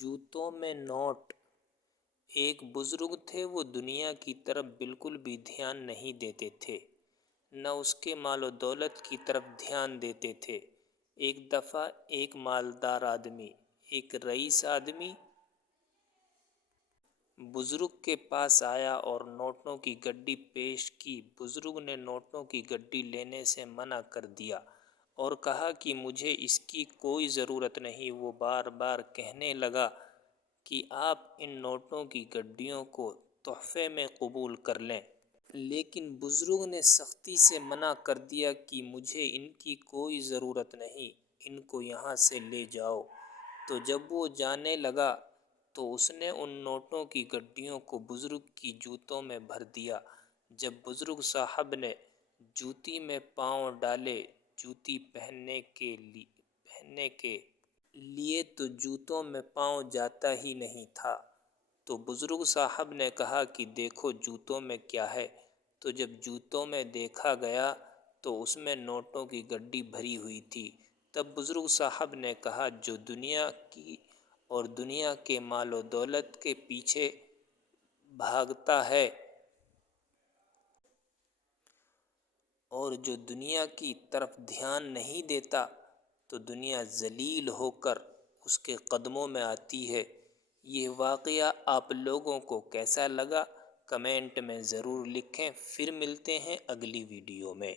جوتوں میں نوٹ۔ ایک بزرگ تھے، وہ دنیا کی طرف بالکل بھی دھیان نہیں دیتے تھے، نہ اس کے مال و دولت کی طرف دھیان دیتے تھے۔ ایک دفعہ ایک مالدار آدمی، ایک رئیس آدمی بزرگ کے پاس آیا اور نوٹوں کی گڈی پیش کی۔ بزرگ نے نوٹوں کی گڈی لینے سے منع کر دیا اور کہا کہ مجھے اس کی کوئی ضرورت نہیں۔ وہ بار بار کہنے لگا کہ آپ ان نوٹوں کی گڈیوں کو تحفے میں قبول کر لیں، لیکن بزرگ نے سختی سے منع کر دیا کہ مجھے ان کی کوئی ضرورت نہیں، ان کو یہاں سے لے جاؤ۔ تو جب وہ جانے لگا تو اس نے ان نوٹوں کی گڈیوں کو بزرگ کی جوتوں میں بھر دیا۔ جب بزرگ صاحب نے جوتی میں پاؤں ڈالے، جوتی پہننے کے لیے تو جوتوں میں پاؤں جاتا ہی نہیں تھا۔ تو بزرگ صاحب نے کہا کہ دیکھو جوتوں میں کیا ہے۔ تو جب جوتوں میں دیکھا گیا تو اس میں نوٹوں کی گڈی بھری ہوئی تھی۔ تب بزرگ صاحب نے کہا جو دنیا کی اور دنیا کے مال و دولت کے پیچھے بھاگتا ہے اور جو دنیا کی طرف دھیان نہیں دیتا تو دنیا ذلیل ہو کر اس کے قدموں میں آتی ہے۔ یہ واقعہ آپ لوگوں کو کیسا لگا کمنٹ میں ضرور لکھیں۔ پھر ملتے ہیں اگلی ویڈیو میں۔